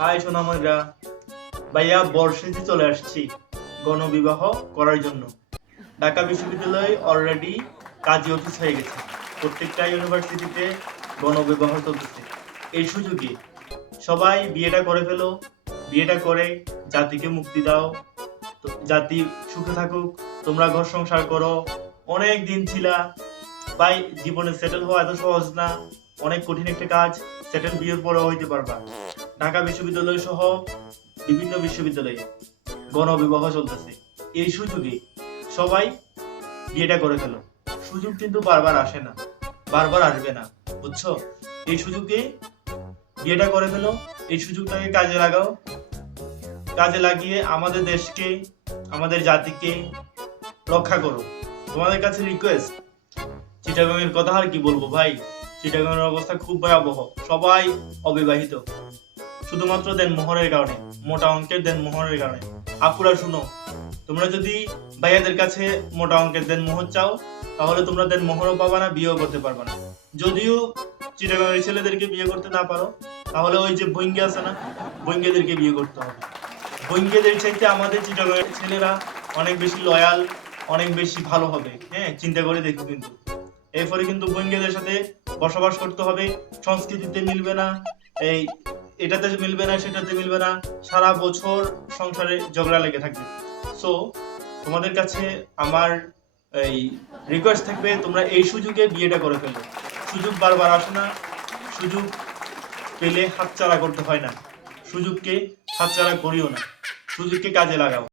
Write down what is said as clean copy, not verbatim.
High সোনাময়রা, ভাইয়া বর্ষিতে চলে আসছি গণবিবাহ করার জন্য। ঢাকা বিশ্ববিদ্যালয় অলরেডি কাজী অফিস হয়ে গেছে। প্রত্যেকটা ইউনিভার্সিটিতে গণবিবাহ চলতেছে। এই সুযোগে সবাই বিয়েটা করে ফেলো, বিয়েটা করে জাতিকে মুক্তি দাও, জাতি সুখে থাকুক, তোমরা ঘর সংসার করো। অনেক দিন ছিলা ভাই, জীবনে সেটেল হওয়া এত সহজ না, অনেক কঠিন একটা কাজ। সেটেল বিয়ের পরেও হইতে পারবা। ঢাকা বিশ্ববিদ্যালয় সহ বিভিন্ন বিশ্ববিদ্যালয়ে গণবিবাহ চলতেছে। এই সুযোগে সবাই বিয়েটা করে ফেলো। সুযোগ কিন্তু বারবার আসে না, বারবার আসবে না, বুঝছো? এই সুযোগে বিয়েটা করে ফেলো, এই সুযোগটাকে কাজে লাগাও। কাজে লাগিয়ে আমাদের দেশকে, আমাদের জাতিকে রক্ষা করো। তোমাদের কাছে রিকোয়েস্ট, চিটাগাং এর কথা আর কি বলবো ভাই, চিটাগাং এর অবস্থা খুব ভয়াবহ। সবাই অবিবাহিত, শুধুমাত্র দেনমোহরের কারণে, মোটা অঙ্কের দেনমোহরের কারণে। আপুরা শুনো, তোমরা যদি ভাইয়াদের কাছে মোটা অঙ্কের দেনমোহর চাও, তাহলে তোমরা দেনমোহরও পাবা না, বিয়েও করতে পারবা না। যদিও চিটাগাংয়ের ছেলেদেরকে বিয়ে করতে না পারো, তাহলে ওই যে বইঙ্গে আছে না, বইঙ্গেদেরকে বিয়ে করতে হবে। বইঙ্গেদের চাইতে আমাদের চিটাগাংয়ের ছেলেরা অনেক বেশি লয়াল, অনেক বেশি ভালো হবে। হ্যাঁ, চিন্তা করে দেখো। কিন্তু এরপরে কিন্তু বইঙ্গেদের সাথে বসবাস করতে হবে, সংস্কৃতিতে মিলবে না, এই এটাতে মিলবে না, সেটাতে মিলবে না, সারা বছর সংসারে ঝগড়া লেগে থাকবে। সো তোমাদের কাছে আমার এই রিকোয়েস্ট থাকবে, তোমরা এই সুযোগে বিয়েটা করে ফেলো। সুযোগ বারবার আসে না, সুযোগ পেলে হাতছাড়া করতে হয় না। সুযোগকে হাতছাড়া করিও না, সুযোগকে কাজে লাগাও।